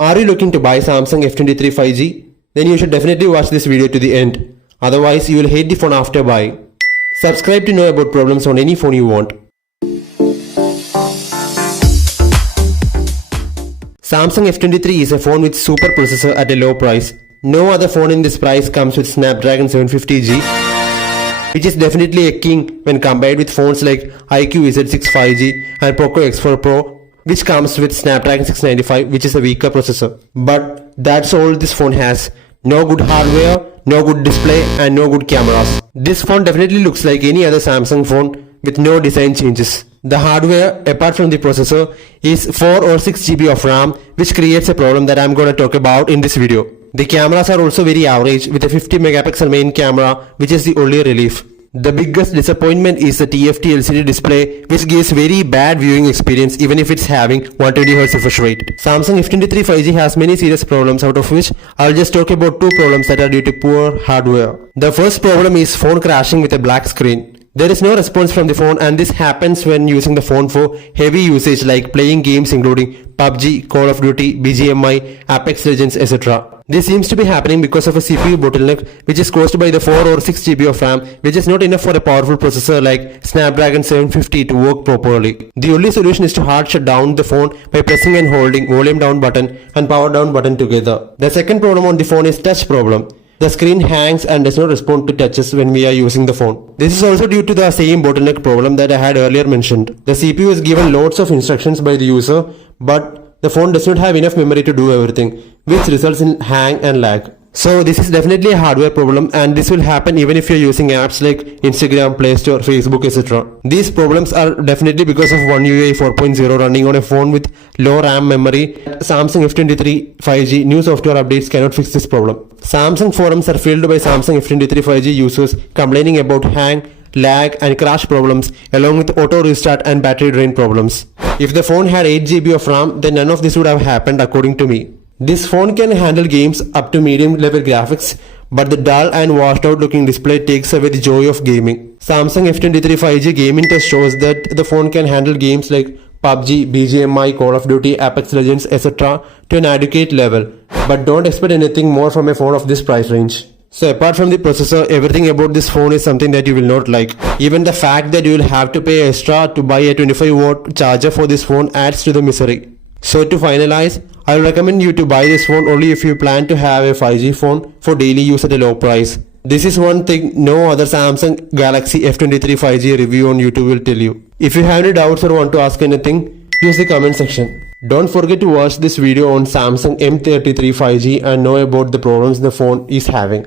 Are you looking to buy Samsung F23 5G? Then you should definitely watch this video to the end. Otherwise, you will hate the phone after buying. Subscribe to know about problems on any phone you want. Samsung F23 is a phone with super processor at a low price. No other phone in this price comes with Snapdragon 750G, which is definitely a king when compared with phones like iQOO Z6 5G and Poco X4 Pro, which comes with Snapdragon 695, which is a weaker processor. But that's all this phone has. No good hardware, no good display and no good cameras. This phone definitely looks like any other Samsung phone with no design changes. The hardware, apart from the processor, is 4 or 6 GB of RAM, which creates a problem that I'm gonna talk about in this video. The cameras are also very average with a 50 megapixel main camera, which is the only relief. The biggest disappointment is the TFT LCD display, which gives very bad viewing experience even if it's having 120Hz refresh rate. Samsung F23 5G has many serious problems, out of which I'll just talk about two problems that are due to poor hardware. The first problem is phone crashing with a black screen. There is no response from the phone, and this happens when using the phone for heavy usage like playing games including PUBG, Call of Duty, BGMI, Apex Legends, etc. This seems to be happening because of a CPU bottleneck which is caused by the 4 or 6 GB of RAM, which is not enough for a powerful processor like Snapdragon 750 to work properly. The only solution is to hard shut down the phone by pressing and holding volume down button and power down button together. The second problem on the phone is touch problem. The screen hangs and does not respond to touches when we are using the phone. This is also due to the same bottleneck problem that I had earlier mentioned. The CPU is given loads of instructions by the user, but the phone does not have enough memory to do everything, which results in hang and lag. So this is definitely a hardware problem, and this will happen even if you're using apps like Instagram, Play Store, Facebook, etc. These problems are definitely because of One UI 4.0 running on a phone with low RAM memory. Samsung F23 5G new software updates cannot fix this problem. Samsung forums are filled by Samsung F23 5G users complaining about hang, lag and crash problems, along with auto restart and battery drain problems. If the phone had 8 GB of RAM, then none of this would have happened according to me. This phone can handle games up to medium level graphics, but the dull and washed out looking display takes away the joy of gaming. Samsung F23 5G gaming test shows that the phone can handle games like PUBG, BGMI, Call of Duty, Apex Legends, etc. to an adequate level, but don't expect anything more from a phone of this price range. So apart from the processor, everything about this phone is something that you will not like. Even the fact that you will have to pay extra to buy a 25-watt charger for this phone adds to the misery. So to finalize, I will recommend you to buy this phone only if you plan to have a 5G phone for daily use at a low price. This is one thing no other Samsung Galaxy F23 5G review on YouTube will tell you. If you have any doubts or want to ask anything, use the comment section. Don't forget to watch this video on Samsung M33 5G and know about the problems the phone is having.